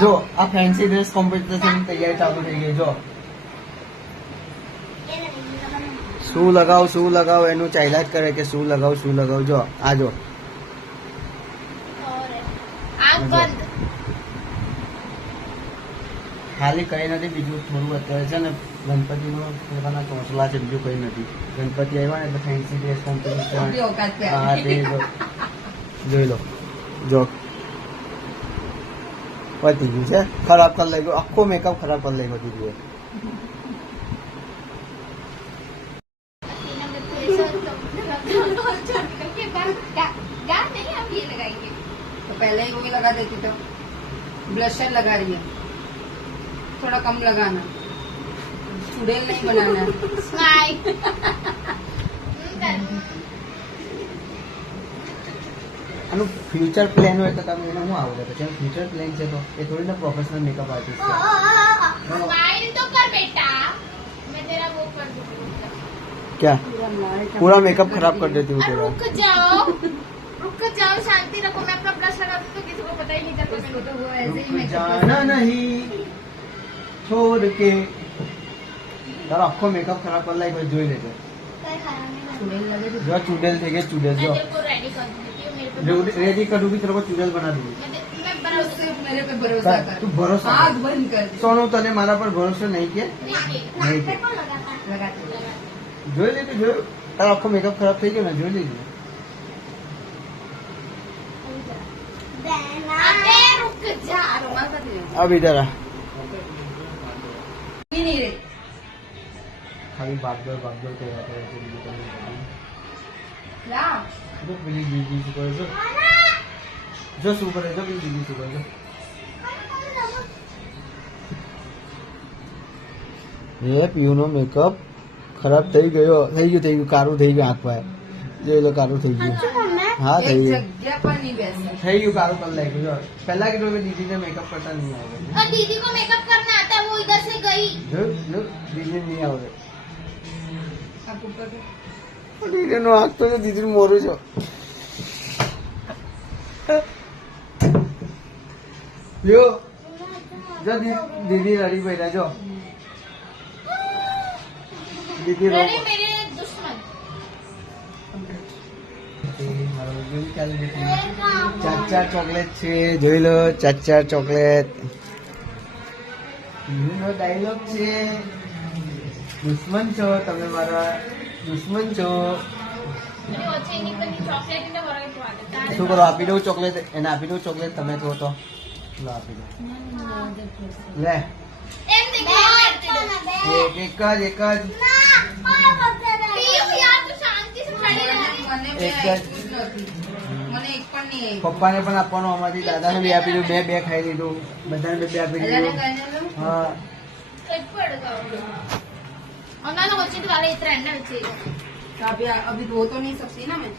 જો આ fancy dress competition તૈયારી ચાલુ થઈ ગઈ. જો શું લગાવ એનું ચાલ્યા જ કરે કે શું લગાવ. જો આ જો ખાલી કઈ નથી, બીજું થોડું અત્યારે છે ને ગણપતિનો પોતાના ચોસલા છે, બીજું કઈ નથી. ગણપતિ આવ્યા ને એટલે ફેન્સી ડ્રેસ કોમ્પિટિશન. હા તે જોઈ લો. જો પતી ગયું છે, ખરાબ કરી લઈ ગયો, આખો મેકઅપ ખરાબ કરી લઈ ગયો દીદી. तो पहले ही वही लगा देती तो ब्लशर लगा रही है, थोड़ा कम लगाना, चुड़ैल नहीं बनाना. स्माइल આનું ફ્યુચર પ્લાન હોય તો તમે એને શું આવડે? પછી ફ્યુચર પ્લાન છે તો એ થોડી ના પ્રોફેશનલ મેકઅપ આર્ટિસ્ટ છે. स्माइल तो कर बेटा, मैं तेरा वो कर दूंगा. क्या पूरा मेकअप खराब कर देती हूँ तेरा. रुक जाओ, शांति रखो. मैं अपना ब्रश लगा दूँ तो किसी को पता ही नहीं चलता. उसको तो वो ऐसे ही रुक makeup जाना नहीं छोड़ के. તારો આખો મેકઅપ ખરાબ કરી લાગ્યો, જોઈ લેજો. चुड़ैल लगे तो જો ચુડેલ થઈ ગઈ, ચુડેલ. જો मैं तेरे को रेडी कर देती हूँ. मेरे को रेडी कर दूंगी, तेरे को चुड़ेल बना दूंगी. मैं बना सिर्फ मेरे पे भरोसा कर. તું ભરોसा કર. आग बंद कर दे. સોનુ તને મારા પર ભરોસો નહીં કે? नहीं નહીં કે? लगा दे. જોઈ લેજો. જોયું તારો આખો મેકઅપ ખરાબ થઈ ગયો ને, જોઈ લેજો. अबे रुक जा. रुमाल का दे. अब इधर आ. नहीं रे, ખાલી ભાગદોડ કર્યા કરે છે, બીજું કંઈ નથી. ला જો પેલી દીદી શું કરે છે, જો શું કરે છે, પેલી દીદી શું કરે છે. એ પીયુનો મેકઅપ ખરાબ થઈ ગયું, કારું થઈ ગયું. આંખ પાસે જોઈ લો, કારું થઈ ગયું. હા एक થઈ ગયું, जगह पर नहीं बैठना. થઈ ગયું, કારું કરી લાગ્યું. જો પહેલા કીધું કે દીદીને મેકઅપ કરતા નહીં આવડે. और दीदी को मेकअप करना आता है, वो इधर से गई. જો દીદીને નહીં આવડે. आप ऊपर कर. દીદીનો આંખ તો દીદીનું મોરું છે. લ્યો જો દીદી રડી બેઠા. જો દીદી रेडी मेरे दुश्मन. ચાર ચોકલેટ છે, જોઈ લો. ચાર ચોકલેટ. ડાયલોગ છે, દુશ્મન છો તમે, મારા દુશ્મન છો. मेरी अच्छी निकल चॉकलेट ने भरा के आता है. શું કરો? આપી દઉં ચોકલેટ, એને આપી દઉં ચોકલેટ. તમે કહો તો લો, આપી દો. લે एम देखो એક જ यार तू शांति से खड़ी रह. મને બે એક જ. આઈસ્ક્રીમ નથી. મને એક પણ નહીં આવી. પપ્પાને પણ આપવાનું, અમારી દાદાને બી આપી દઉં. બે ખાઈ લીધું, બધાને બે આપી અલ્લાને દીધું. કહીને લો. હા ఉన్నాను వచ్చింది వాళ్ళ ఇతర ఎండ వచ్చేది. तो अभी धो तो नहीं सकती ना मैं.